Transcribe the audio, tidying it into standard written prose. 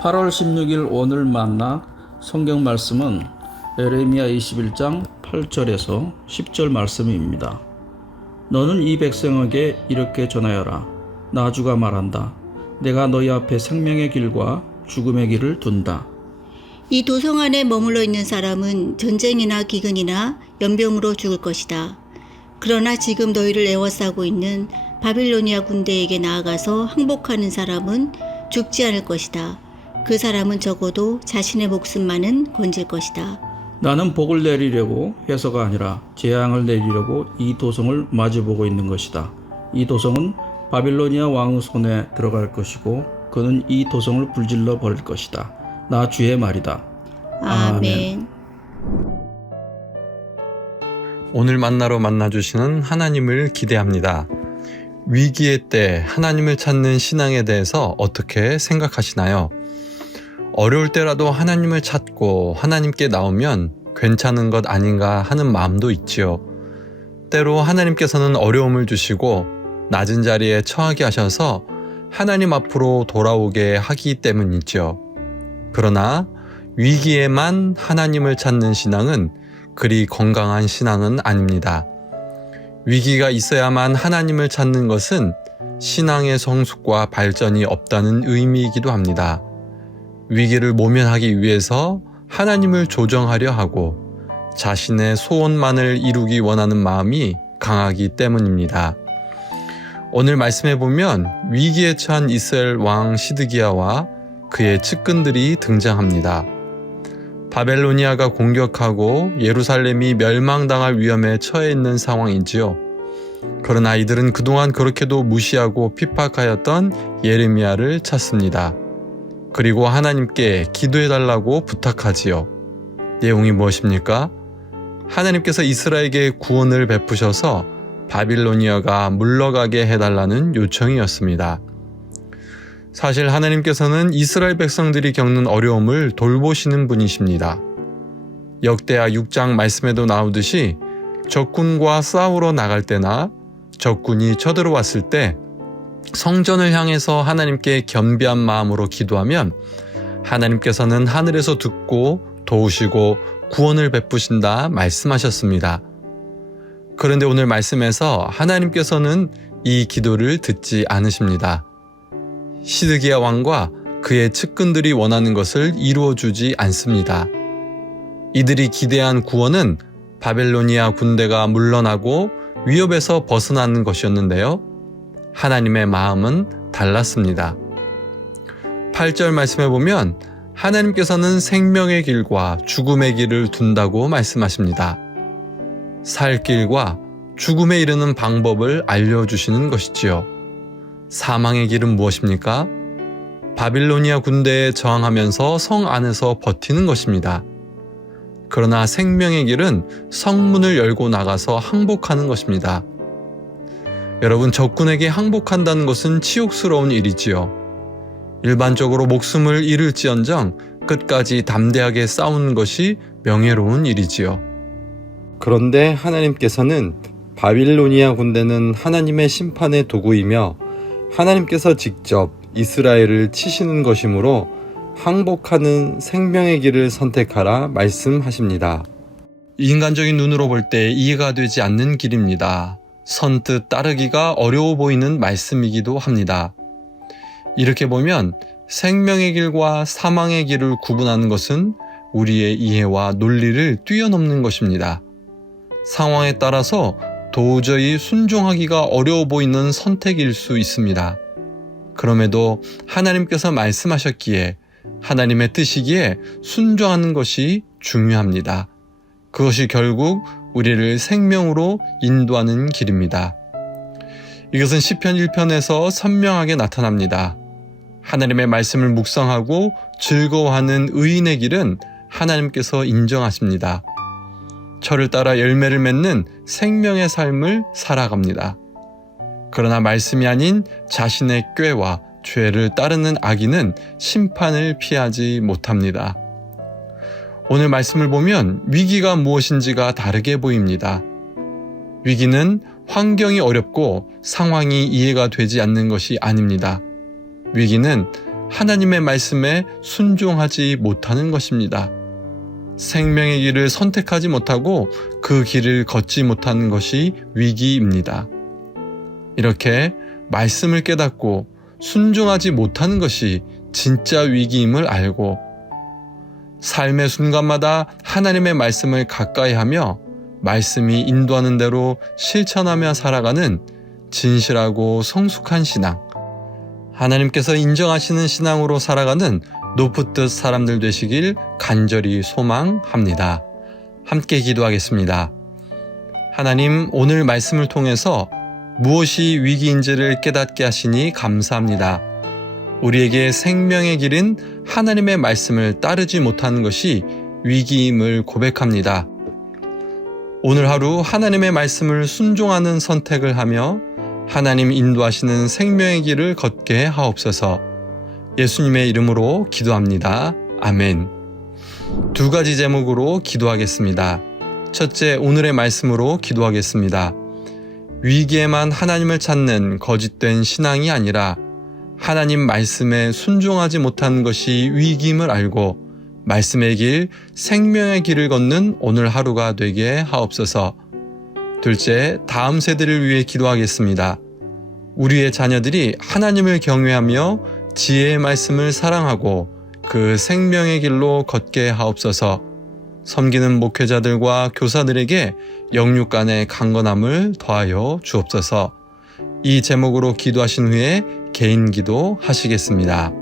8월 16일 오늘 만나 성경 말씀은 에레미야 21장 8절에서 10절 말씀입니다. 너는 이 백성에게 이렇게 전하여라. 나 주가 말한다. 내가 너희 앞에 생명의 길과 죽음의 길을 둔다. 이 도성 안에 머물러 있는 사람은 전쟁이나 기근이나 연병으로 죽을 것이다. 그러나 지금 너희를 에워싸고 있는 바빌로니아 군대에게 나아가서 항복하는 사람은 죽지 않을 것이다. 그 사람은 적어도 자신의 목숨만은 건질 것이다. 나는 복을 내리려고 해서가 아니라 재앙을 내리려고 이 도성을 마주보고 있는 것이다. 이 도성은 바빌로니아 왕의 손에 들어갈 것이고 그는 이 도성을 불질러 버릴 것이다. 나 주의 말이다. 아멘. 오늘 만나러 만나주시는 하나님을 기대합니다. 위기의 때 하나님을 찾는 신앙에 대해서 어떻게 생각하시나요? 어려울 때라도 하나님을 찾고 하나님께 나오면 괜찮은 것 아닌가 하는 마음도 있지요. 때로 하나님께서는 어려움을 주시고 낮은 자리에 처하게 하셔서 하나님 앞으로 돌아오게 하기 때문이죠. 그러나 위기에만 하나님을 찾는 신앙은 그리 건강한 신앙은 아닙니다. 위기가 있어야만 하나님을 찾는 것은 신앙의 성숙과 발전이 없다는 의미이기도 합니다. 위기를 모면하기 위해서 하나님을 조정하려 하고 자신의 소원만을 이루기 원하는 마음이 강하기 때문입니다. 오늘 말씀해 보면 위기에 처한 이스라엘 왕 시드기야와 그의 측근들이 등장합니다. 바벨로니아가 공격하고 예루살렘이 멸망당할 위험에 처해 있는 상황이지요. 그러나 이들은 그동안 그렇게도 무시하고 핍박하였던 예레미야를 찾습니다. 그리고 하나님께 기도해달라고 부탁하지요. 내용이 무엇입니까? 하나님께서 이스라엘에게 구원을 베푸셔서 바빌로니아가 물러가게 해달라는 요청이었습니다. 사실 하나님께서는 이스라엘 백성들이 겪는 어려움을 돌보시는 분이십니다. 역대하 6장 말씀에도 나오듯이 적군과 싸우러 나갈 때나 적군이 쳐들어왔을 때 성전을 향해서 하나님께 겸비한 마음으로 기도하면 하나님께서는 하늘에서 듣고 도우시고 구원을 베푸신다 말씀하셨습니다. 그런데 오늘 말씀에서 하나님께서는 이 기도를 듣지 않으십니다. 시드기야 왕과 그의 측근들이 원하는 것을 이루어주지 않습니다. 이들이 기대한 구원은 바벨로니아 군대가 물러나고 위협에서 벗어나는 것이었는데요. 하나님의 마음은 달랐습니다. 8절 말씀해 보면 하나님께서는 생명의 길과 죽음의 길을 둔다고 말씀하십니다. 살 길과 죽음에 이르는 방법을 알려주시는 것이지요. 사망의 길은 무엇입니까? 바빌로니아 군대에 저항하면서 성 안에서 버티는 것입니다. 그러나 생명의 길은 성문을 열고 나가서 항복하는 것입니다. 여러분, 적군에게 항복한다는 것은 치욕스러운 일이지요. 일반적으로 목숨을 잃을지언정 끝까지 담대하게 싸우는 것이 명예로운 일이지요. 그런데 하나님께서는 바빌로니아 군대는 하나님의 심판의 도구이며 하나님께서 직접 이스라엘을 치시는 것이므로 항복하는 생명의 길을 선택하라 말씀하십니다. 인간적인 눈으로 볼 때 이해가 되지 않는 길입니다. 선뜻 따르기가 어려워 보이는 말씀이기도 합니다. 이렇게 보면 생명의 길과 사망의 길을 구분하는 것은 우리의 이해와 논리를 뛰어넘는 것입니다. 상황에 따라서 도저히 순종하기가 어려워 보이는 선택일 수 있습니다. 그럼에도 하나님께서 말씀하셨기에 하나님의 뜻이기에 순종하는 것이 중요합니다. 그것이 결국 우리를 생명으로 인도하는 길입니다. 이것은 시편 1편에서 선명하게 나타납니다. 하나님의 말씀을 묵상하고 즐거워하는 의인의 길은 하나님께서 인정하십니다. 철을 따라 열매를 맺는 생명의 삶을 살아갑니다. 그러나 말씀이 아닌 자신의 꾀와 죄를 따르는 악인은 심판을 피하지 못합니다. 오늘 말씀을 보면 위기가 무엇인지가 다르게 보입니다. 위기는 환경이 어렵고 상황이 이해가 되지 않는 것이 아닙니다. 위기는 하나님의 말씀에 순종하지 못하는 것입니다. 생명의 길을 선택하지 못하고 그 길을 걷지 못하는 것이 위기입니다. 이렇게 말씀을 깨닫고 순종하지 못하는 것이 진짜 위기임을 알고 삶의 순간마다 하나님의 말씀을 가까이 하며 말씀이 인도하는 대로 실천하며 살아가는 진실하고 성숙한 신앙, 하나님께서 인정하시는 신앙으로 살아가는 노프뜻 사람들 되시길 간절히 소망합니다. 함께 기도하겠습니다. 하나님, 오늘 말씀을 통해서 무엇이 위기인지를 깨닫게 하시니 감사합니다. 우리에게 생명의 길은 하나님의 말씀을 따르지 못하는 것이 위기임을 고백합니다. 오늘 하루 하나님의 말씀을 순종하는 선택을 하며 하나님 인도하시는 생명의 길을 걷게 하옵소서. 예수님의 이름으로 기도합니다. 아멘. 두 가지 제목으로 기도하겠습니다. 첫째, 오늘의 말씀으로 기도하겠습니다. 위기에만 하나님을 찾는 거짓된 신앙이 아니라 하나님 말씀에 순종하지 못하는 것이 위기임을 알고 말씀의 길, 생명의 길을 걷는 오늘 하루가 되게 하옵소서. 둘째, 다음 세대를 위해 기도하겠습니다. 우리의 자녀들이 하나님을 경외하며 지혜의 말씀을 사랑하고 그 생명의 길로 걷게 하옵소서. 섬기는 목회자들과 교사들에게 영육 간의 강건함을 더하여 주옵소서. 이 제목으로 기도하신 후에 개인 기도 하시겠습니다.